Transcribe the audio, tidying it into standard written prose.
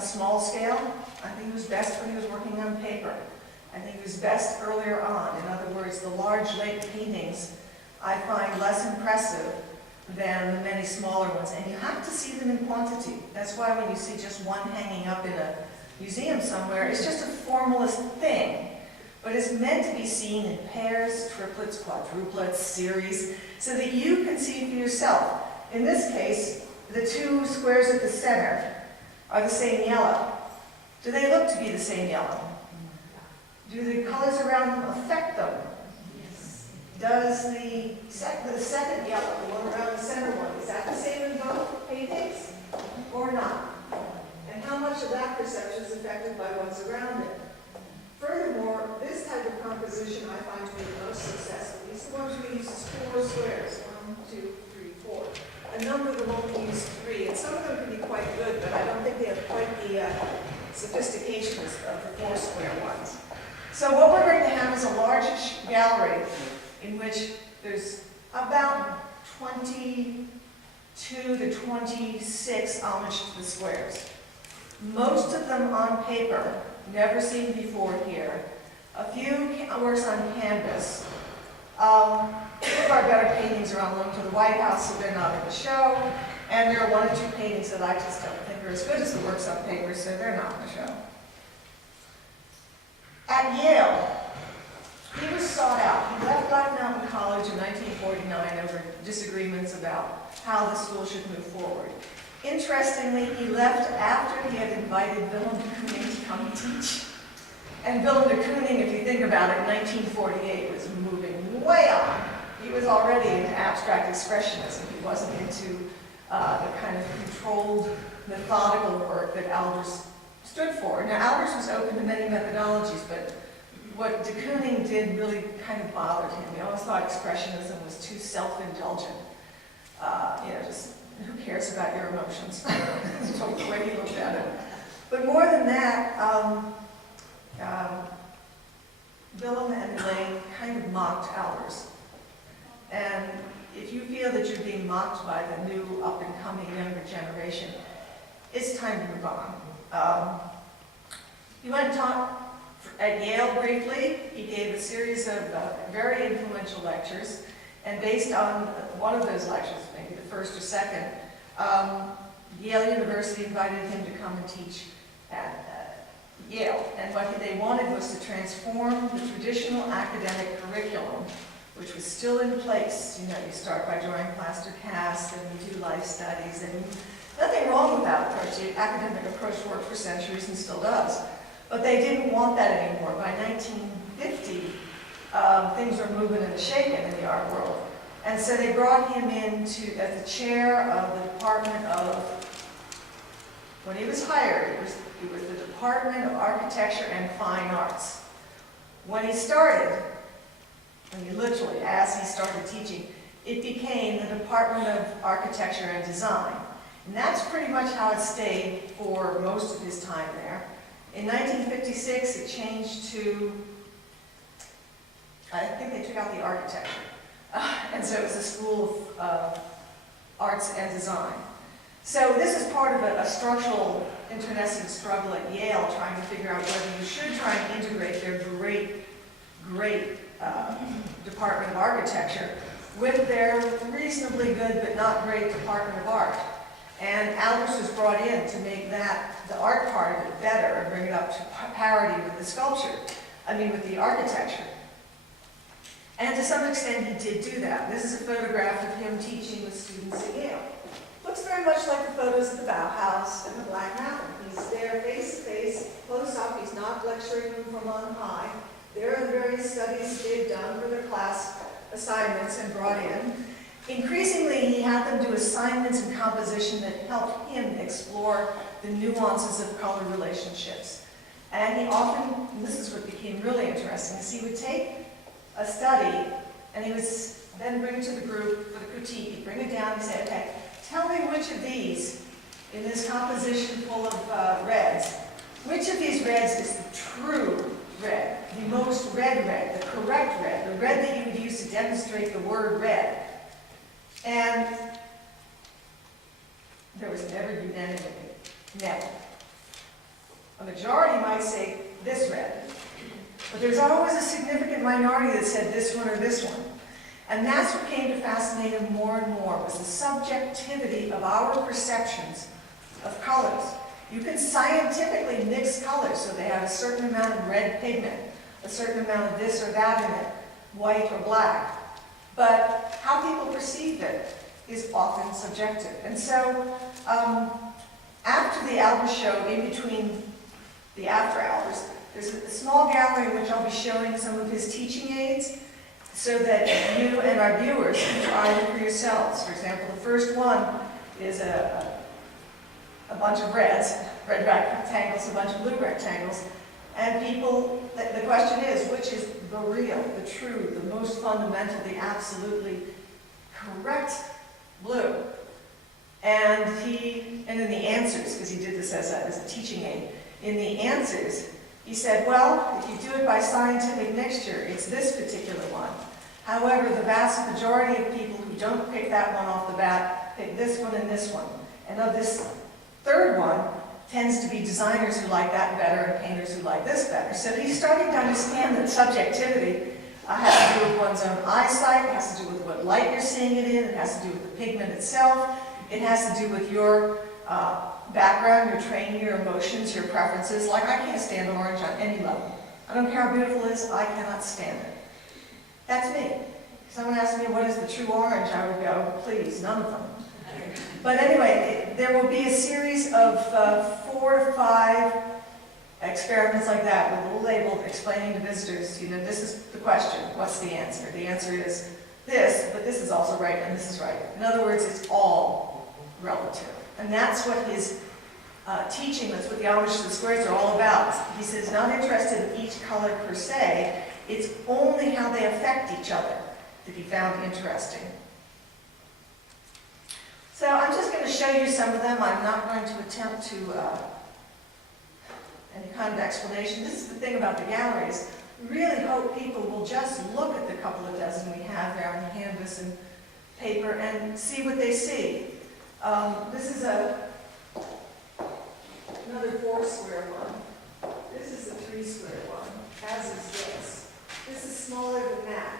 a small scale. I think he was best when he was working on paper. I think he was best earlier on. In other words, the large lake paintings I find less impressive than the many smaller ones. And you have to see them in quantity. That's why when you see just one hanging up in a museum somewhere, it's just a formalist thing. But it's meant to be seen in pairs, triplets, quadruplets, series, so that you can see for yourself. In this case, the two squares at the center are the same yellow. Do they look to be the same yellow? Do the colors around them affect them? Yes. Does the second yellow, the one around the center one, is that the same in both paintings or not? And how much of that perception is affected by what's around it? Furthermore, this type of composition I find to be the most successful. These are the ones we use as 4 squares. 1, 2, 3, 4. A number of them only use 3, and some of them can be quite good, but I don't think they have quite the sophistication of the 4 square ones. So what we're going to have is a large gallery in which there's about 22 to 26 homage to the squares. Most of them on paper, never seen before here. A few works on canvas. Some of our better paintings are on loan to the White House, so they're not in the show. And there are 1 or 2 paintings that I just don't think are as good as the works on paper, so they're not in the show. At Yale, he was sought out. He left Black Mountain College in 1949 over disagreements about how the school should move forward. Interestingly, he left after he had invited Willem de Kooning to come teach. And Willem de Kooning, if you think about it, in 1948 was moving way on. He was already into abstract expressionism. He wasn't into the kind of controlled, methodical work that Albers stood for. Now, Albers was open to many methodologies, but what de Kooning did really kind of bothered him. He always thought expressionism was too self-indulgent. Just who cares about your emotions? That's the way he looked at it. But more than that, Willem and Elaine kind of mocked Albers. And if you feel that you're being mocked by the new up-and-coming younger generation, it's time to move on. He went and taught at Yale briefly. He gave a series of very influential lectures. And based on one of those lectures, maybe the first or second, Yale University invited him to come and teach at Yale. And what they wanted was to transform the traditional academic curriculum, which was still in place. You start by drawing plaster casts, and you do life studies, and nothing wrong with that approach. The academic approach worked for centuries and still does. But they didn't want that anymore. By 1950, things were moving and shaking in the art world. And so they brought him in as the chair of the Department of, when he was hired, it was the Department of Architecture and Fine Arts. When he started, literally, as he started teaching, it became the Department of Architecture and Design. And that's pretty much how it stayed for most of his time there. In 1956, it changed to, I think they took out the architecture. And so it was a school of arts and design. So this is part of a structural internecine struggle at Yale, trying to figure out whether you should try and integrate their great Department of Architecture with their reasonably good but not great Department of Art. And Albers was brought in to make the art part of it better and bring it up to parity with the sculpture, with the architecture. And to some extent he did do that. This is a photograph of him teaching with students at Yale. Looks very much like the photos of the Bauhaus and the Black Mountain. He's there face to face, close up. He's not lecturing them from on high. There are the various studies they've done for their class assignments and brought in. Increasingly, he had them do assignments in composition that helped him explore the nuances of color relationships. And he often, and this is what became really interesting, is he would take a study and he would then bring it to the group for the critique. He'd bring it down and say, okay, tell me which of these, in this composition full of reds, which of these reds is the true red, the most red, the correct red, the red that you would use to demonstrate the word red. And there was never unanimity, never. A majority might say this red. But there's always a significant minority that said this one or this one. And that's what came to fascinate him more and more, was the subjectivity of our perceptions of colors. You can scientifically mix colors so they have a certain amount of red pigment, a certain amount of this or that in it, white or black. But how people perceive it is often subjective. And so after the Albers show, in between the after hours, there's a small gallery in which I'll be showing some of his teaching aids so that you and our viewers can try them for yourselves. For example, the first one is a bunch of red rectangles, a bunch of blue rectangles, and people, the question is, which is the real, the true, the most fundamental, the absolutely correct blue? And in the answers, because he did this as a teaching aid, in the answers, he said, well, if you do it by scientific mixture, it's this particular one. However, the vast majority of people who don't pick that one off the bat pick this one and this one. And of this third one, tends to be designers who like that better and painters who like this better. So he's starting to understand that subjectivity has to do with one's own eyesight, it has to do with what light you're seeing it in, it has to do with the pigment itself, it has to do with your background, your training, your emotions, your preferences. Like, I can't stand orange on any level. I don't care how beautiful it is, I cannot stand it. That's me. If someone asked me what is the true orange, I would go, please, none of them. But anyway, there will be a series of 4 to 5 experiments like that with a little label explaining to visitors, you know, this is the question, what's the answer? The answer is this, but this is also right and this is right. In other words, it's all relative. And that's what his teaching, that's what the homage to the squares are all about. He says, not interested in each color per se, it's only how they affect each other that he found interesting. So I'm just going to show you some of them. I'm not going to attempt to any kind of explanation. This is the thing about the galleries. We really hope people will just look at the couple of dozen we have there on canvas and paper and see what they see. This is another 4-square one. This is a 3-square one, as is this. This is smaller than that.